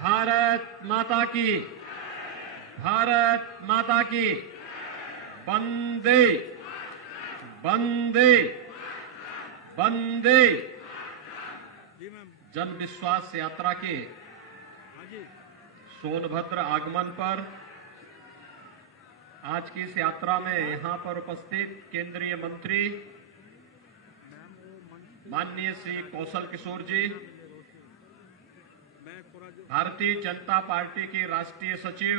भारत माता की, भारत माता की। वंदे वंदे वंदे। जन विश्वास यात्रा के सोनभद्र आगमन पर आज की इस यात्रा में यहां पर उपस्थित केंद्रीय मंत्री माननीय श्री कौशल किशोर जी, भारतीय जनता पार्टी के राष्ट्रीय सचिव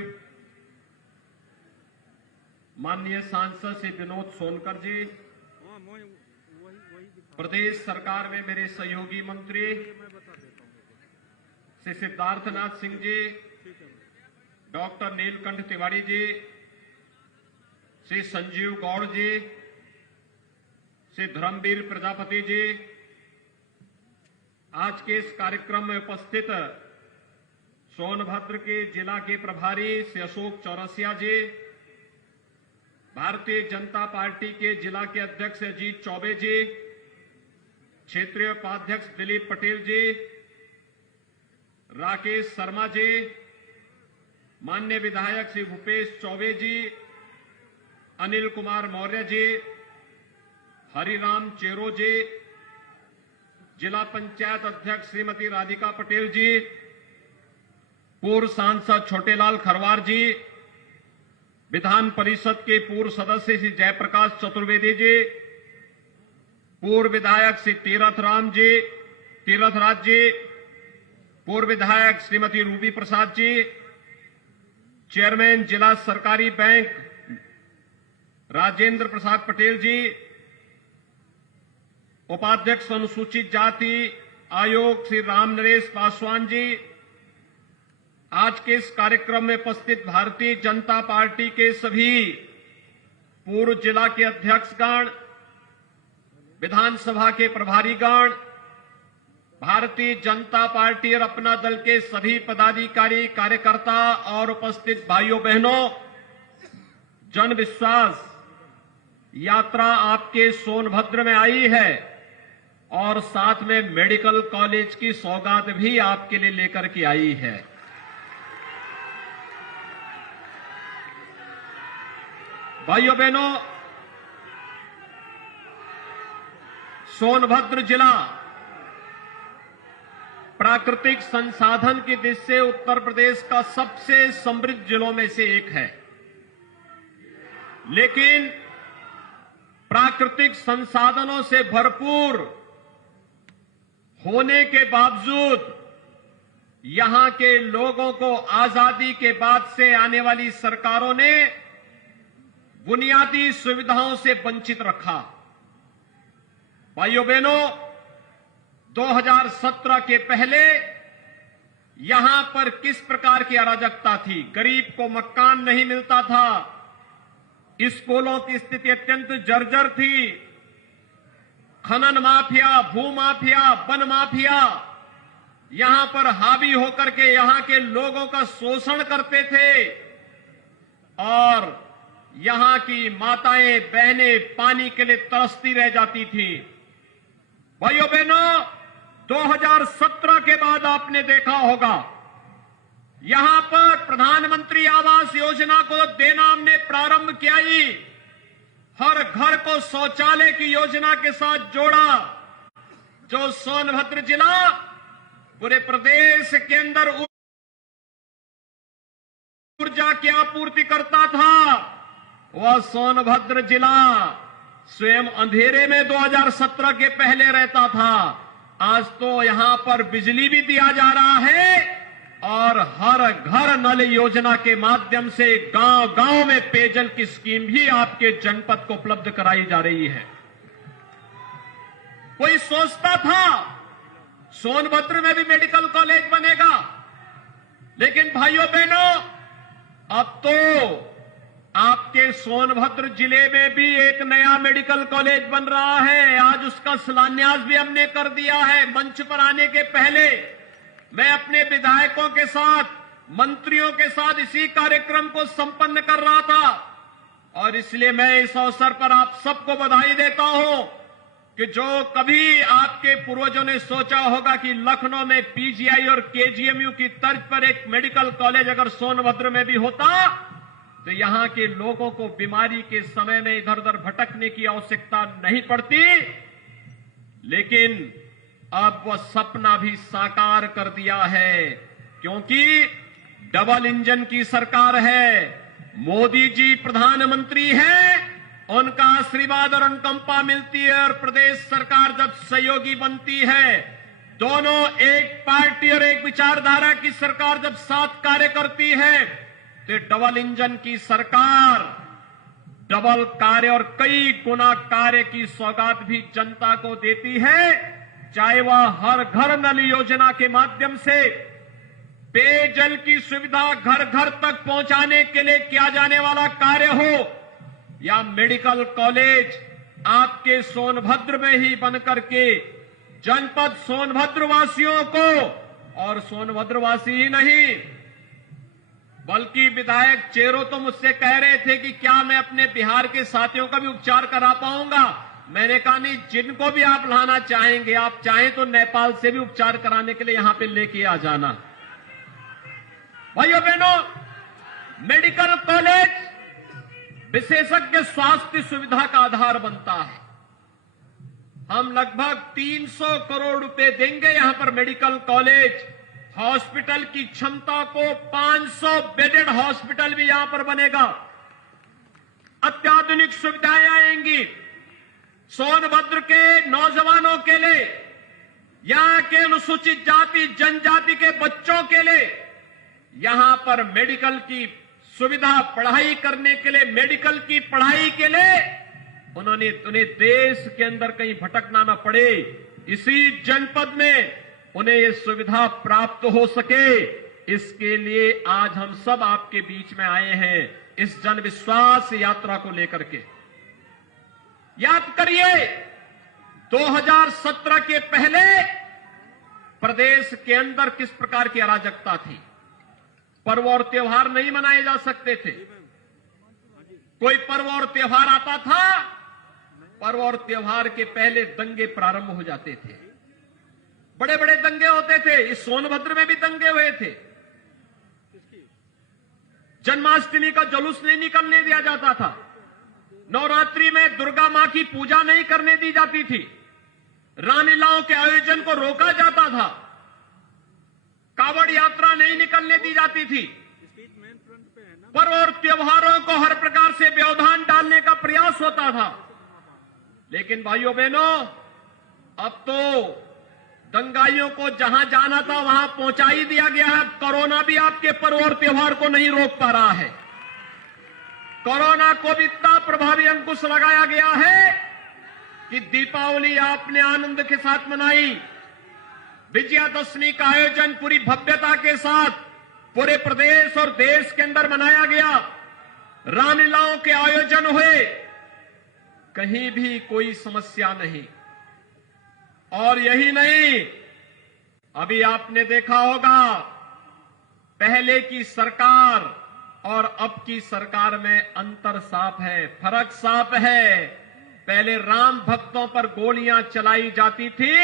माननीय सांसद श्री विनोद सोनकर जी, प्रदेश सरकार में मेरे सहयोगी मंत्री श्री सिद्धार्थनाथ सिंह जी, डॉक्टर नीलकंठ तिवारी जी, श्री संजीव गौड़ जी, श्री धर्मवीर प्रजापति जी, आज के इस कार्यक्रम में उपस्थित सोनभद्र के जिला के प्रभारी श्री अशोक चौरसिया जी, भारतीय जनता पार्टी के जिला के अध्यक्ष अजीत चौबे जी, क्षेत्रीय उपाध्यक्ष दिलीप पटेल जी, राकेश शर्मा जी, माननीय विधायक श्री भूपेश चौबे जी, अनिल कुमार मौर्य जी, हरिराम चेरो जी, जिला पंचायत अध्यक्ष श्रीमती राधिका पटेल जी, पूर्व सांसद छोटेलाल खरवार जी, विधान परिषद के पूर्व सदस्य श्री जयप्रकाश चतुर्वेदी जी, पूर्व विधायक श्री तीरथराज जी, पूर्व विधायक श्रीमती रूबी प्रसाद जी, चेयरमैन जिला सरकारी बैंक राजेंद्र प्रसाद पटेल जी, उपाध्यक्ष अनुसूचित जाति आयोग श्री राम नरेश पासवान जी, आज के इस कार्यक्रम में उपस्थित भारतीय जनता पार्टी के सभी पूर्व जिला के अध्यक्षगण, विधानसभा के प्रभारीगण, भारतीय जनता पार्टी और अपना दल के सभी पदाधिकारी कार्यकर्ता और उपस्थित भाइयों बहनों, जन विश्वास यात्रा आपके सोनभद्र में आई है और साथ में मेडिकल कॉलेज की सौगात भी आपके लिए लेकर के आई है। भाइयों बहनों, सोनभद्र जिला प्राकृतिक संसाधन की दृष्टि से उत्तर प्रदेश का सबसे समृद्ध जिलों में से एक है, लेकिन प्राकृतिक संसाधनों से भरपूर होने के बावजूद यहां के लोगों को आजादी के बाद से आने वाली सरकारों ने बुनियादी सुविधाओं से वंचित रखा। भाइयों बहनों, 2017 के पहले यहां पर किस प्रकार की अराजकता थी। गरीब को मकान नहीं मिलता था, स्कूलों की स्थिति अत्यंत जर्जर थी, खनन माफिया, भू माफिया, वन माफिया यहां पर हावी होकर के यहां के लोगों का शोषण करते थे और यहां की माताएं बहनें पानी के लिए तरसती रह जाती थी। भाइयों बहनों, 2017 के बाद आपने देखा होगा यहां पर प्रधानमंत्री आवास योजना को देना हमने प्रारंभ किया ही, हर घर को शौचालय की योजना के साथ जोड़ा, जो सोनभद्र जिला पूरे प्रदेश के अंदर ऊर्जा की आपूर्ति करता था, वह सोनभद्र जिला स्वयं अंधेरे में 2017 के पहले रहता था। आज तो यहां पर बिजली भी दिया जा रहा है और हर घर नल योजना के माध्यम से गांव-गांव में पेयजल की स्कीम भी आपके जनपद को उपलब्ध कराई जा रही है। कोई सोचता था सोनभद्र में भी मेडिकल कॉलेज बनेगा, लेकिन भाइयों बहनों, अब तो आपके सोनभद्र जिले में भी एक नया मेडिकल कॉलेज बन रहा है। आज उसका शिलान्यास भी हमने कर दिया है। मंच पर आने के पहले मैं अपने विधायकों के साथ, मंत्रियों के साथ इसी कार्यक्रम को संपन्न कर रहा था और इसलिए मैं इस अवसर पर आप सबको बधाई देता हूं कि जो कभी आपके पूर्वजों ने सोचा होगा कि लखनऊ में पीजीआई और केजीएमयू की तर्ज पर एक मेडिकल कॉलेज अगर सोनभद्र में भी होता तो यहां के लोगों को बीमारी के समय में इधर उधर भटकने की आवश्यकता नहीं पड़ती। लेकिन अब वह सपना भी साकार कर दिया है, क्योंकि डबल इंजन की सरकार है, मोदी जी प्रधानमंत्री हैं, उनका आशीर्वाद और अनुकंपा मिलती है और प्रदेश सरकार जब सहयोगी बनती है, दोनों एक पार्टी और एक विचारधारा की सरकार जब साथ कार्य करती है तो डबल इंजन की सरकार डबल कार्य और कई गुना कार्य की सौगात भी जनता को देती है। चाहे वह हर घर नल योजना के माध्यम से पेयजल की सुविधा घर घर तक पहुंचाने के लिए किया जाने वाला कार्य हो, या मेडिकल कॉलेज आपके सोनभद्र में ही बनकर के जनपद सोनभद्र वासियों को, और सोनभद्र वासी ही नहीं बल्कि विधायक चेरो तो मुझसे कह रहे थे कि क्या मैं अपने बिहार के साथियों का भी उपचार करा पाऊंगा। मैंने कहा नहीं, जिनको भी आप लाना चाहेंगे, आप चाहें तो नेपाल से भी उपचार कराने के लिए यहां पे लेके आ जाना। भाइयों बहनों, मेडिकल कॉलेज विशेषज्ञ स्वास्थ्य सुविधा का आधार बनता है। हम लगभग 300 करोड़ रुपए देंगे यहां पर मेडिकल कॉलेज, हॉस्पिटल की क्षमता को 500 बेडेड हॉस्पिटल भी यहां पर बनेगा, अत्याधुनिक सुविधाएं आएंगी सोनभद्र के नौजवानों के लिए, यहां के अनुसूचित जाति जनजाति के बच्चों के लिए। यहां पर मेडिकल की सुविधा, पढ़ाई करने के लिए, मेडिकल की पढ़ाई के लिए उन्हें देश के अंदर कहीं भटकना न पड़े, इसी जनपद में उन्हें ये सुविधा प्राप्त हो सके, इसके लिए आज हम सब आपके बीच में आए हैं इस जन विश्वास यात्रा को लेकर के। याद करिए 2017 के पहले प्रदेश के अंदर किस प्रकार की अराजकता थी। पर्व और त्योहार नहीं मनाए जा सकते थे। कोई पर्व और त्योहार आता था, पर्व और त्योहार के पहले दंगे प्रारंभ हो जाते थे, बड़े बड़े दंगे होते थे। इस सोनभद्र में भी दंगे हुए थे। जन्माष्टमी का जुलूस नहीं निकलने दिया जाता था, नवरात्रि में दुर्गा मां की पूजा नहीं करने दी जाती थी, रामलीलाओं के आयोजन को रोका जाता था, कावड़ यात्रा नहीं निकलने दी जाती थी। पर्व और त्योहारों को हर प्रकार से व्यवधान डालने का प्रयास होता था। लेकिन भाइयों बहनों, अब तो दंगाइयों को जहां जाना था वहां पहुंचा ही दिया गया है। कोरोना भी आपके पर्व और त्योहार को नहीं रोक पा रहा है। कोरोना को भी इतना प्रभावी अंकुश लगाया गया है कि दीपावली आपने आनंद के साथ मनाई, विजयादशमी का आयोजन पूरी भव्यता के साथ पूरे प्रदेश और देश के अंदर मनाया गया, रामलीलाओं के आयोजन हुए, कहीं भी कोई समस्या नहीं। और यही नहीं, अभी आपने देखा होगा पहले की सरकार और अब की सरकार में अंतर साफ है, फर्क साफ है। पहले राम भक्तों पर गोलियां चलाई जाती थी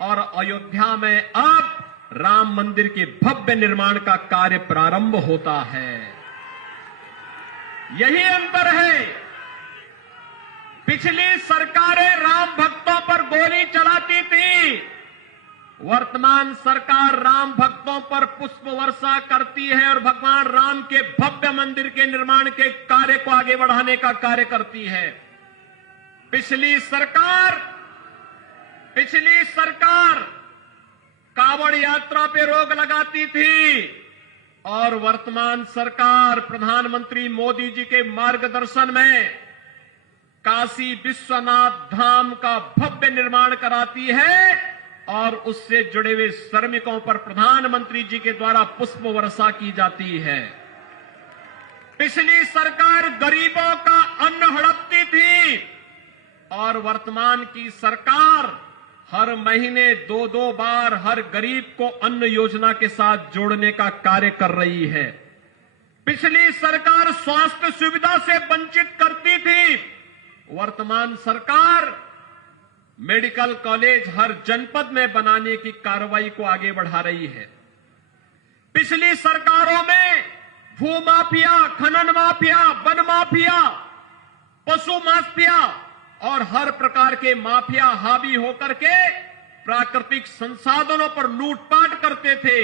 और अयोध्या में अब राम मंदिर के भव्य निर्माण का कार्य प्रारंभ होता है। यही अंतर है। पिछली सरकारें राम भक्तों पर गोली चलाती थी, वर्तमान सरकार राम भक्तों पर पुष्प वर्षा करती है और भगवान राम के भव्य मंदिर के निर्माण के कार्य को आगे बढ़ाने का कार्य करती है। पिछली सरकार कावड़ यात्रा पे रोक लगाती थी और वर्तमान सरकार प्रधानमंत्री मोदी जी के मार्गदर्शन में काशी विश्वनाथ धाम का भव्य निर्माण कराती है और उससे जुड़े हुए श्रमिकों पर प्रधानमंत्री जी के द्वारा पुष्प वर्षा की जाती है। पिछली सरकार गरीबों का अन्न हड़पती थी और वर्तमान की सरकार हर महीने 2-2 बार हर गरीब को अन्न योजना के साथ जोड़ने का कार्य कर रही है। पिछली सरकार स्वास्थ्य सुविधा से वंचित करती थी, वर्तमान सरकार मेडिकल कॉलेज हर जनपद में बनाने की कार्रवाई को आगे बढ़ा रही है। पिछली सरकारों में भू माफिया, खनन माफिया, वन माफिया, पशु माफिया और हर प्रकार के माफिया हावी होकर के प्राकृतिक संसाधनों पर लूटपाट करते थे।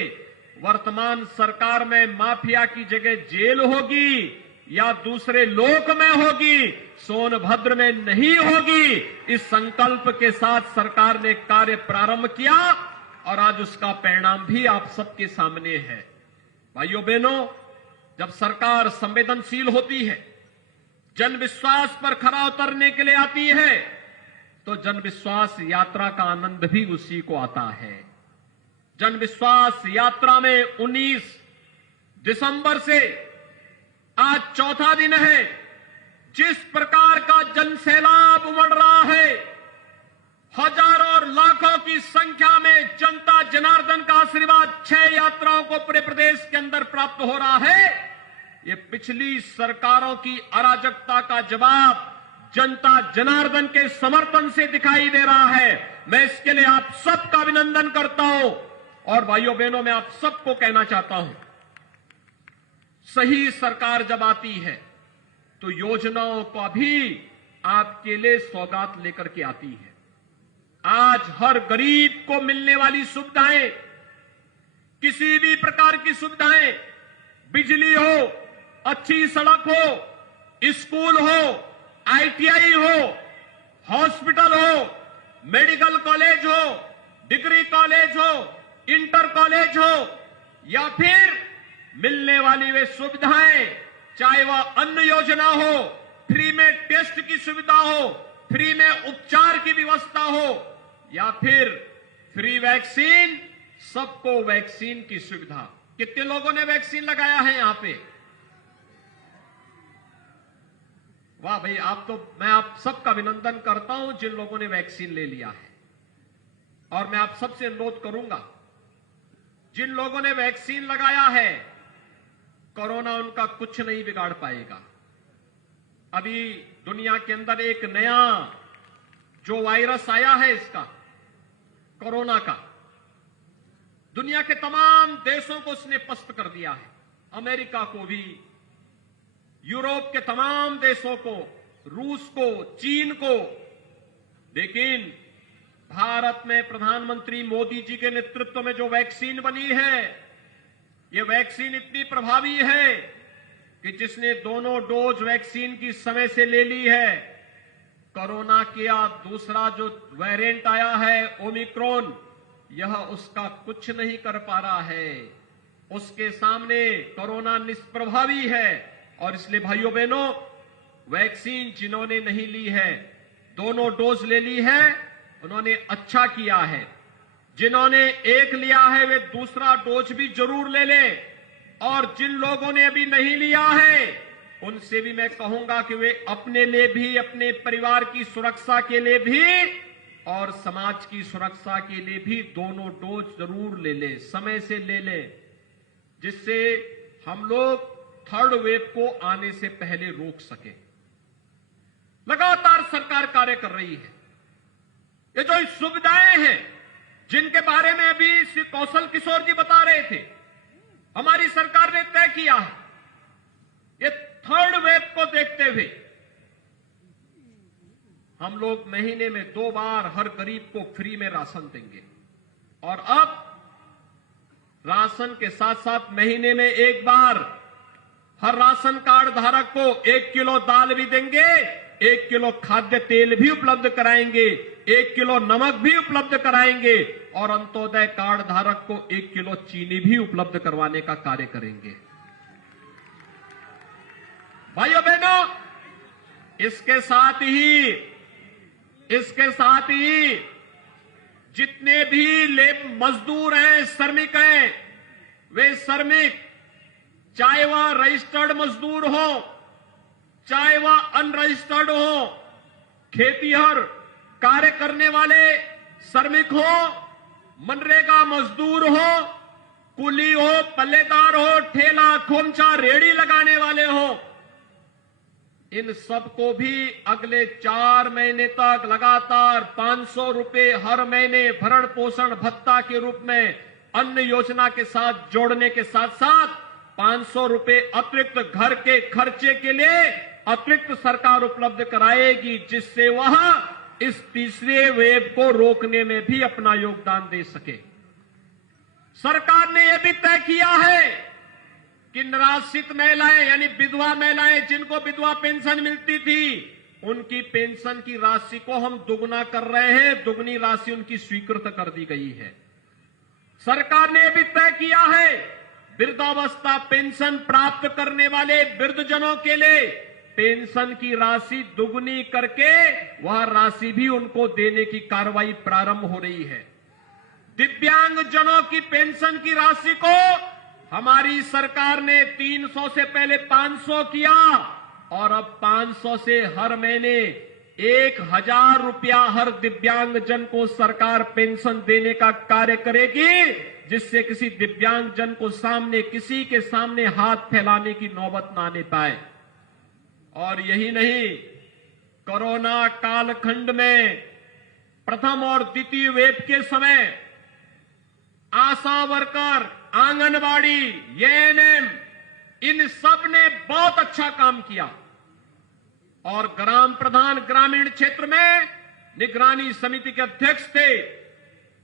वर्तमान सरकार में माफिया की जगह जेल होगी या दूसरे लोक में होगी, सोनभद्र में नहीं होगी। इस संकल्प के साथ सरकार ने कार्य प्रारंभ किया और आज उसका परिणाम भी आप सबके सामने है। भाइयों बहनों, जब सरकार संवेदनशील होती है, जन विश्वास पर खरा उतरने के लिए आती है, तो जन विश्वास यात्रा का आनंद भी उसी को आता है। जन विश्वास यात्रा में 19 दिसंबर से आज चौथा दिन है। जिस प्रकार का जन सैलाब उमड़ रहा है, हजारों और लाखों की संख्या में जनता जनार्दन का आशीर्वाद 6 यात्राओं को पूरे प्रदेश के अंदर प्राप्त हो रहा है। ये पिछली सरकारों की अराजकता का जवाब जनता जनार्दन के समर्थन से दिखाई दे रहा है। मैं इसके लिए आप सबका अभिनंदन करता हूं और भाइयों बहनों, मैं आप सबको कहना चाहता हूं, सही सरकार जब आती है तो योजनाओं का भी आपके लिए सौगात लेकर के आती है। आज हर गरीब को मिलने वाली सुविधाएं, किसी भी प्रकार की सुविधाएं, बिजली हो, अच्छी सड़क हो, स्कूल हो, आईटीआई हो, हॉस्पिटल हो, मेडिकल कॉलेज हो, डिग्री कॉलेज हो, इंटर कॉलेज हो या फिर मिलने वाली वे सुविधाएं, चाहे वह अन्न योजना हो, फ्री में टेस्ट की सुविधा हो, फ्री में उपचार की व्यवस्था हो या फिर फ्री वैक्सीन, सबको वैक्सीन की सुविधा। कितने लोगों ने वैक्सीन लगाया है यहां पे? वाह भाई, मैं आप सबका अभिनंदन करता हूं जिन लोगों ने वैक्सीन ले लिया है। और मैं आप सबसे अनुरोध करूंगा, जिन लोगों ने वैक्सीन लगाया है, कोरोना उनका कुछ नहीं बिगाड़ पाएगा। अभी दुनिया के अंदर एक नया जो वायरस आया है, इसका कोरोना का, दुनिया के तमाम देशों को उसने पस्त कर दिया है। अमेरिका को भी, यूरोप के तमाम देशों को, रूस को, चीन को। लेकिन भारत में प्रधानमंत्री मोदी जी के नेतृत्व में जो वैक्सीन बनी है, ये वैक्सीन इतनी प्रभावी है कि जिसने दोनों डोज वैक्सीन की समय से ले ली है, कोरोना का दूसरा जो वेरिएंट आया है ओमिक्रॉन, यह उसका कुछ नहीं कर पा रहा है। उसके सामने कोरोना निष्प्रभावी है। और इसलिए भाइयों बहनों, वैक्सीन जिन्होंने नहीं ली है, दोनों डोज ले ली है, उन्होंने अच्छा किया है। जिन्होंने एक लिया है वे दूसरा डोज भी जरूर ले लें। और जिन लोगों ने अभी नहीं लिया है, उनसे भी मैं कहूंगा कि वे अपने लिए भी, अपने परिवार की सुरक्षा के लिए भी और समाज की सुरक्षा के लिए भी दोनों डोज जरूर ले लें, समय से ले लें, जिससे हम लोग थर्ड वेव को आने से पहले रोक सके। लगातार सरकार कार्य कर रही है। ये जो सुविधाएं हैं जिनके बारे में अभी श्री कौशल किशोर जी बता रहे थे, हमारी सरकार ने तय किया है, ये थर्ड वेव को देखते हुए हम लोग महीने में 2 बार हर गरीब को फ्री में राशन देंगे। और अब राशन के साथ साथ महीने में 1 बार हर राशन कार्ड धारक को 1 किलो दाल भी देंगे, 1 किलो खाद्य तेल भी उपलब्ध कराएंगे, 1 किलो नमक भी उपलब्ध कराएंगे और अंत्योदय कार्ड धारक को 1 किलो चीनी भी उपलब्ध करवाने का कार्य करेंगे। भाइयों बहनों, इसके साथ ही जितने भी मजदूर हैं, श्रमिक हैं, वे श्रमिक, चाहे वह रजिस्टर्ड मजदूर हो, चाहे वह अनरजिस्टर्ड हो, खेतीहर कार्य करने वाले श्रमिक हो, मनरेगा मजदूर हो, कुली हो, पल्लेदार हो, ठेला खोमचा रेड़ी लगाने वाले हो, इन सबको भी अगले 4 महीने तक लगातार 500 रुपए हर महीने भरण पोषण भत्ता के रूप में अन्न योजना के साथ जोड़ने के साथ साथ 500 रुपए अतिरिक्त घर के खर्चे के लिए अतिरिक्त सरकार उपलब्ध कराएगी, जिससे वह इस तीसरे वेव को रोकने में भी अपना योगदान दे सके। सरकार ने यह भी तय किया है कि निराश्रित महिलाएं यानी विधवा महिलाएं जिनको विधवा पेंशन मिलती थी, उनकी पेंशन की राशि को हम दुगना कर रहे हैं, दुगनी राशि उनकी स्वीकृत कर दी गई है। सरकार ने यह भी तय किया है वृद्धावस्था पेंशन प्राप्त करने वाले वृद्धजनों के लिए पेंशन की राशि दुगनी करके वह राशि भी उनको देने की कार्रवाई प्रारंभ हो रही है। दिव्यांगजनों की पेंशन की राशि को हमारी सरकार ने 300 से पहले 500 किया और अब 500 से हर महीने 1000 रुपया हर दिव्यांगजन को सरकार पेंशन देने का कार्य करेगी, जिससे किसी दिव्यांगजन को किसी के सामने हाथ फैलाने की नौबत ना आने पाए। और यही नहीं, कोरोना कालखंड में प्रथम और द्वितीय वेव के समय आशा वर्कर, आंगनबाड़ी, एएनएम इन सब ने बहुत अच्छा काम किया और ग्राम प्रधान ग्रामीण क्षेत्र में निगरानी समिति के अध्यक्ष थे।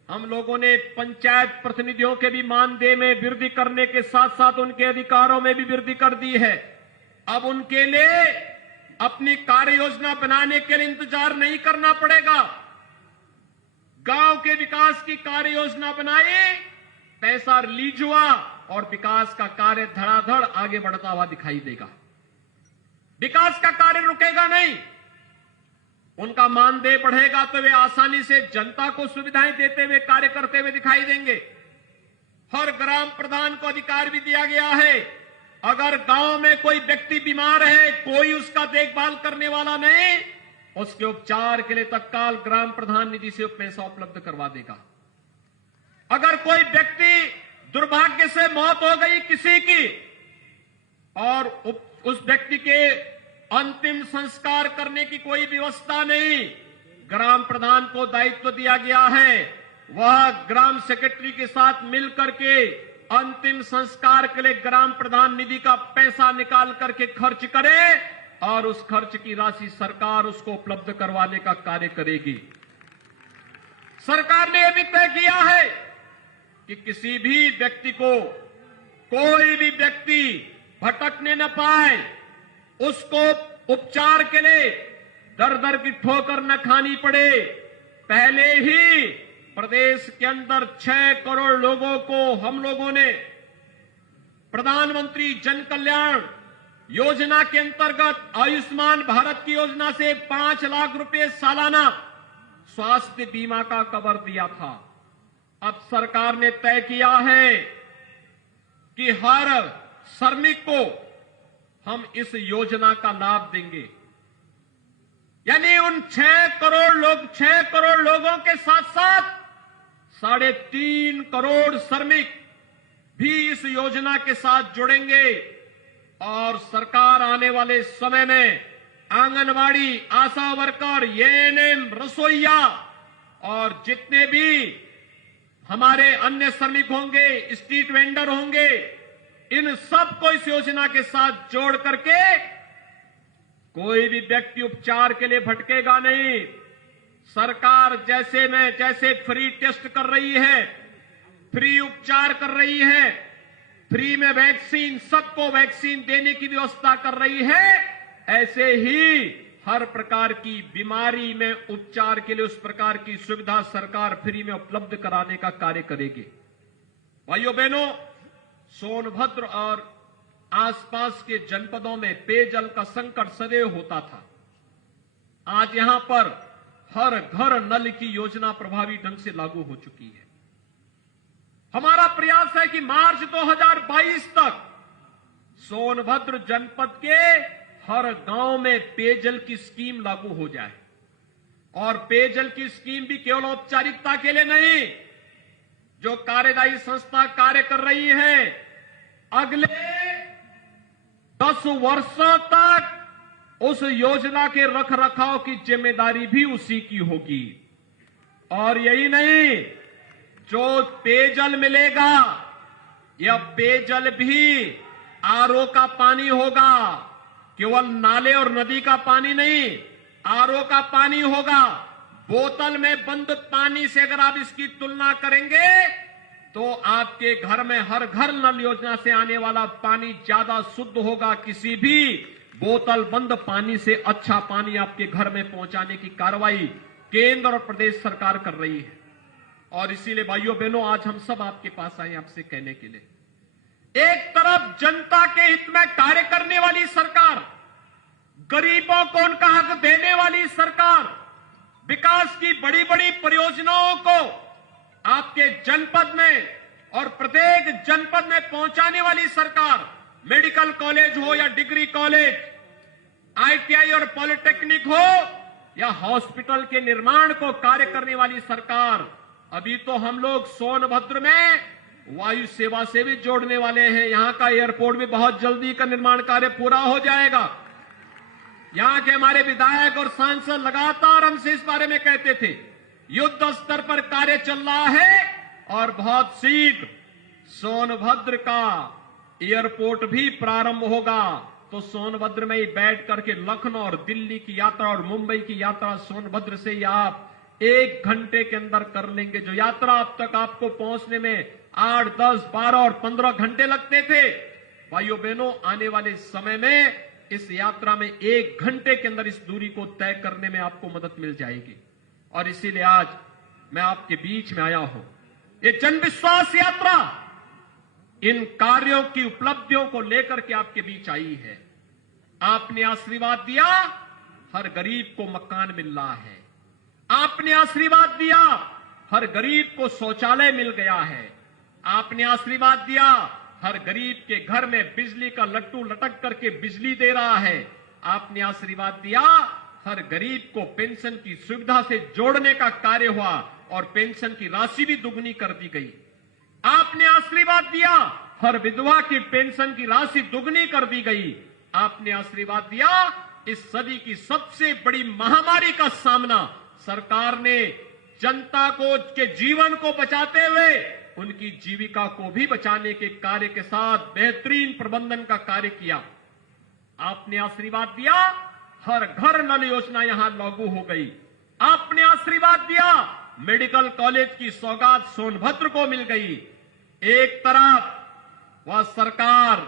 हम लोगों ने पंचायत प्रतिनिधियों के भी मानदेय में वृद्धि करने के साथ साथ उनके अधिकारों में भी वृद्धि कर दी है। अब उनके लिए अपनी कार्य योजना बनाने के लिए इंतजार नहीं करना पड़ेगा। गांव के विकास की कार्य योजना बनाई, पैसा रिलीज हुआ और विकास का कार्य धड़ाधड़ आगे बढ़ता हुआ दिखाई देगा। विकास का कार्य रुकेगा नहीं, उनका मानदेय बढ़ेगा तो वे आसानी से जनता को सुविधाएं देते हुए कार्य करते हुए दिखाई देंगे। हर ग्राम प्रधान को अधिकार भी दिया गया है, अगर गांव में कोई व्यक्ति बीमार है, कोई उसका देखभाल करने वाला नहीं, उसके उपचार के लिए तत्काल ग्राम प्रधान निधि से पैसा उपलब्ध करवा देगा। अगर कोई व्यक्ति दुर्भाग्य से मौत हो गई किसी की और उस व्यक्ति के अंतिम संस्कार करने की कोई व्यवस्था नहीं, ग्राम प्रधान को दायित्व दिया गया है, वह ग्राम सेक्रेटरी के साथ मिलकर के अंतिम संस्कार के लिए ग्राम प्रधान निधि का पैसा निकाल करके खर्च करे और उस खर्च की राशि सरकार उसको उपलब्ध करवाने का कार्य करेगी। सरकार ने यह भी तय किया है कि किसी भी व्यक्ति को, कोई भी व्यक्ति भटकने न पाए, उसको उपचार के लिए दर दर की ठोकर न खानी पड़े। पहले ही प्रदेश के अंदर 6 करोड़ लोगों को हम लोगों ने प्रधानमंत्री जन कल्याण योजना के अंतर्गत आयुष्मान भारत की योजना से 5 लाख रुपए सालाना स्वास्थ्य बीमा का कवर दिया था। अब सरकार ने तय किया है कि हर श्रमिक को हम इस योजना का लाभ देंगे, यानी उन 6 करोड़ लोगों के साथ साथ 3.5 करोड़ श्रमिक भी इस योजना के साथ जुड़ेंगे और सरकार आने वाले समय में आंगनबाड़ी, आशा वर्कर, एएनएम, रसोइया और जितने भी हमारे अन्य श्रमिक होंगे, स्ट्रीट वेंडर होंगे, इन सबको इस योजना के साथ जोड़ करके कोई भी व्यक्ति उपचार के लिए भटकेगा नहीं। सरकार जैसे फ्री टेस्ट कर रही है, फ्री उपचार कर रही है, फ्री में वैक्सीन, सबको वैक्सीन देने की व्यवस्था कर रही है, ऐसे ही हर प्रकार की बीमारी में उपचार के लिए उस प्रकार की सुविधा सरकार फ्री में उपलब्ध कराने का कार्य करेगी। भाइयों बहनों, सोनभद्र और आसपास के जनपदों में पेयजल का संकट सदैव होता था। आज यहां पर हर घर नल की योजना प्रभावी ढंग से लागू हो चुकी है। हमारा प्रयास है कि मार्च 2022 तक सोनभद्र जनपद के हर गांव में पेयजल की स्कीम लागू हो जाए और पेयजल की स्कीम भी केवल औपचारिकता के लिए नहीं, जो कार्यदायी संस्था कार्य कर रही है, अगले 10 वर्षों तक उस योजना के रख रखाव की जिम्मेदारी भी उसी की होगी। और यही नहीं, जो पेयजल मिलेगा, यह पेयजल भी आरओ का पानी होगा। केवल नाले और नदी का पानी नहीं, आरओ का पानी होगा। बोतल में बंद पानी से अगर आप इसकी तुलना करेंगे तो आपके घर में हर घर नल योजना से आने वाला पानी ज्यादा शुद्ध होगा। किसी भी बोतल बंद पानी से अच्छा पानी आपके घर में पहुंचाने की कार्रवाई केंद्र और प्रदेश सरकार कर रही है। और इसीलिए भाइयों बहनों, आज हम सब आपके पास आए आपसे कहने के लिए, एक तरफ जनता के हित में कार्य करने वाली सरकार, गरीबों को उनका हक देने वाली सरकार, विकास की बड़ी बड़ी परियोजनाओं को आपके जनपद में और प्रत्येक जनपद में पहुंचाने वाली सरकार, मेडिकल कॉलेज हो या डिग्री कॉलेज, आईटीआई और पॉलिटेक्निक हो या हॉस्पिटल के निर्माण को कार्य करने वाली सरकार। अभी तो हम लोग सोनभद्र में वायु सेवा से भी जोड़ने वाले हैं। यहां का एयरपोर्ट भी बहुत जल्दी का निर्माण कार्य पूरा हो जाएगा। यहां के हमारे विधायक और सांसद लगातार हमसे इस बारे में कहते थे, युद्ध स्तर पर कार्य चल रहा है और बहुत शीघ्र सोनभद्र का एयरपोर्ट भी प्रारंभ होगा। तो सोनभद्र में ही बैठ करके लखनऊ और दिल्ली की यात्रा और मुंबई की यात्रा सोनभद्र से ही आप 1 घंटे के अंदर कर लेंगे। जो यात्रा अब तक आपको पहुंचने में 8, 10, 12 और 15 घंटे लगते थे, भाइयों बहनों, आने वाले समय में इस यात्रा में 1 घंटे के अंदर इस दूरी को तय करने में आपको मदद मिल जाएगी। और इसीलिए आज मैं आपके बीच में आया हूं। ये जन विश्वास यात्रा इन कार्यों की उपलब्धियों को लेकर के आपके बीच आई है। आपने आशीर्वाद दिया, हर गरीब को मकान मिल रहा है। आपने आशीर्वाद दिया, हर गरीब को शौचालय मिल गया है। आपने आशीर्वाद दिया, हर गरीब के घर में बिजली का लट्टू लटक करके बिजली दे रहा है। आपने आशीर्वाद दिया, हर गरीब को पेंशन की सुविधा से जोड़ने का कार्य हुआ और पेंशन की राशि भी दुगनी कर दी गई। आपने आशीर्वाद दिया, हर विधवा की पेंशन की राशि दुगनी कर दी गई। आपने आशीर्वाद दिया, इस सदी की सबसे बड़ी महामारी का सामना सरकार ने जनता को के जीवन को बचाते हुए उनकी जीविका को भी बचाने के कार्य के साथ बेहतरीन प्रबंधन का कार्य किया। आपने आशीर्वाद दिया, हर घर नल योजना यहां लागू हो गई। आपने आशीर्वाद दिया, मेडिकल कॉलेज की सौगात सोनभद्र को मिल गई। एक तरफ वह सरकार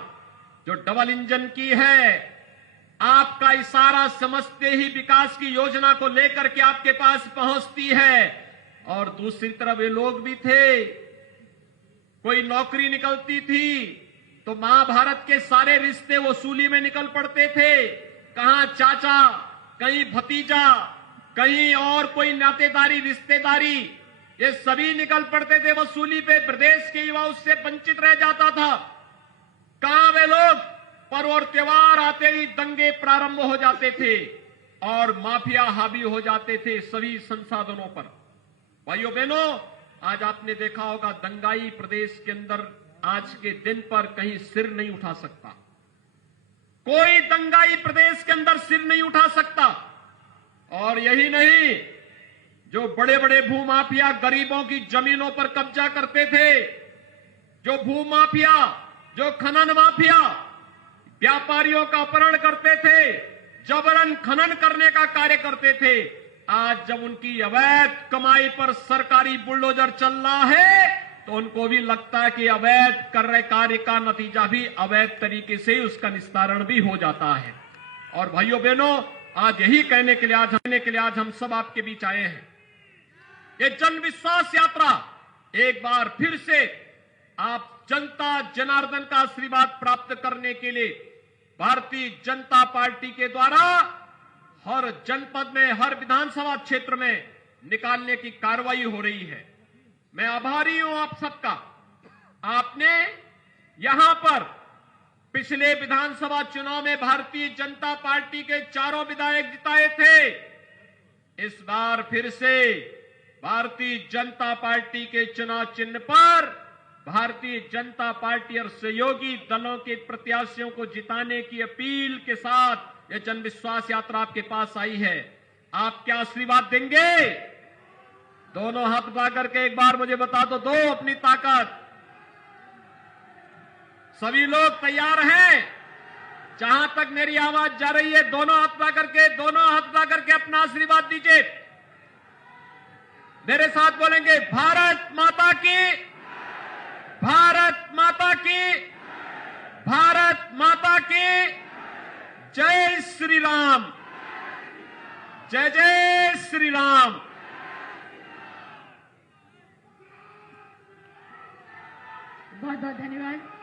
जो डबल इंजन की है, आपका इशारा समझते ही विकास की योजना को लेकर के आपके पास पहुंचती है। और दूसरी तरफ वे लोग भी थे, कोई नौकरी निकलती थी तो महाभारत के सारे रिश्ते वसूली में निकल पड़ते थे। कहां चाचा, कहीं भतीजा, कहीं और कोई नातेदारी रिश्तेदारी, ये सभी निकल पड़ते थे वसूली पे। प्रदेश के युवा उससे वंचित रह जाता था। कहां वे लोग, पर्व और त्योहार आते ही दंगे प्रारंभ हो जाते थे और माफिया हावी हो जाते थे सभी संसाधनों पर। भाइयों बहनों, आज आपने देखा होगा, दंगाई प्रदेश के अंदर आज के दिन पर कहीं सिर नहीं उठा सकता। कोई दंगाई प्रदेश के अंदर सिर नहीं उठा सकता। और यही नहीं, जो बड़े बड़े भूमाफिया गरीबों की जमीनों पर कब्जा करते थे, जो भूमाफिया, जो खनन माफिया व्यापारियों का अपहरण करते थे, जबरन खनन करने का कार्य करते थे, आज जब उनकी अवैध कमाई पर सरकारी बुलडोजर चल रहा है तो उनको भी लगता है कि अवैध कर रहे कार्य का नतीजा भी अवैध तरीके से उसका निस्तारण भी हो जाता है। और भाइयों बहनों, आज यही कहने के लिए आज हम सब आपके बीच आए हैं। ये जन विश्वास यात्रा एक बार फिर से आप जनता जनार्दन का आशीर्वाद प्राप्त करने के लिए भारतीय जनता पार्टी के द्वारा हर जनपद में, हर विधानसभा क्षेत्र में निकालने की कार्रवाई हो रही है। मैं आभारी हूं आप सबका। आपने यहां पर पिछले विधानसभा चुनाव में भारतीय जनता पार्टी के 4 विधायक जिताए थे। इस बार फिर से भारतीय जनता पार्टी के चुनाव चिन्ह पर भारतीय जनता पार्टी और सहयोगी दलों के प्रत्याशियों को जिताने की अपील के साथ ये जन विश्वास यात्रा आपके पास आई है, आप क्या आशीर्वाद देंगे? दोनों हाथ उठा करके एक बार मुझे बता दो अपनी ताकत। सभी लोग तैयार हैं? जहां तक मेरी आवाज जा रही है, दोनों हाथ उठा करके अपना आशीर्वाद दीजिए। मेरे साथ बोलेंगे, भारत माता की, भारत माता की, भारत माता की, जय श्री राम, जय जय श्री राम। बहुत बहुत धन्यवाद।